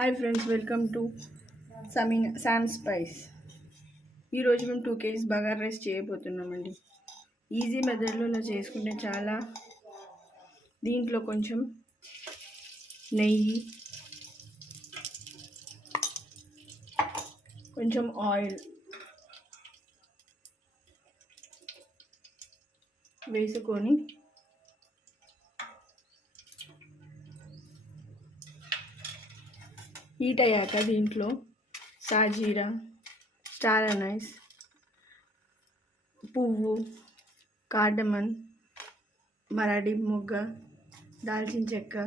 Hi friends, welcome to Sam spice. ఈరోజు మేము 2 kgs bagara rice చేయబోతున్నామండి. Easy మెథడ్లో ఇలా చేసుకుంటే చాలా. దీంట్లో కొంచెం నెయ్యి, కొంచెం ఆయిల్ వేసుకొని హీట్ అయ్యాక దీంట్లో సాజీరా, స్టార్ అనైస్, పువ్వు, కార్డమన్, మరాఠీ మొగ్గ, దాల్చిన చెక్క,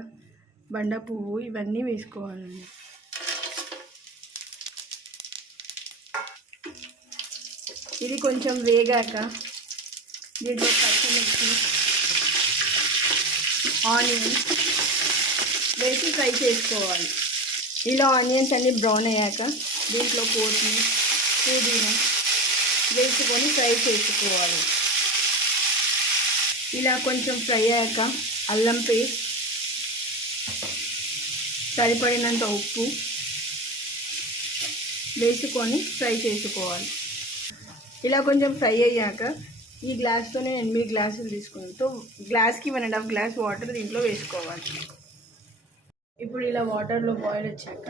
బండ పువ్వు ఇవన్నీ వేసుకోవాలండి. ఇది కొంచెం వేగాక దీంట్లో పచ్చిమిర్చి, ఆనియన్ వేసి ఫ్రై చేసుకోవాలి. ఇలా ఆనియన్స్ అన్నీ బ్రౌన్ అయ్యాక దీంట్లో కొత్తిమీర, పుదీనా వేసుకొని ఫ్రై చేసుకోవాలి. ఇలా కొంచెం ఫ్రై అయ్యాక అల్లం పేస్ట్, సరిపడినంత ఉప్పు వేసుకొని ఫ్రై చేసుకోవాలి. ఇలా కొంచెం ఫ్రై అయ్యాక ఈ గ్లాస్తో నేను 8 గ్లాసులు తీసుకుంటూ గ్లాస్కి 1.5 గ్లాస్ వాటర్ దీంట్లో వేసుకోవాలి. ఇప్పుడు ఇలా వాటర్లో బాయిల్ వచ్చాక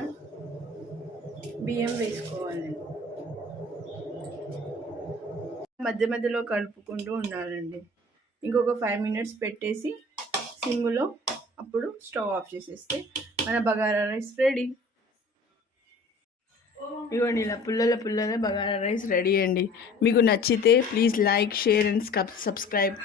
బియ్యం వేసుకోవాలి. మధ్య మధ్యలో కలుపుకుంటూ ఉండాలండి. ఇంకొక 5 minutes పెట్టేసి సిమ్లో అప్పుడు స్టవ్ ఆఫ్ చేసేస్తే మన బగారా రైస్ రెడీ. ఇవ్వండి, ఇలా పుల్లల బగారా రైస్ రెడీ అండి. మీకు నచ్చితే please like, share and subscribe.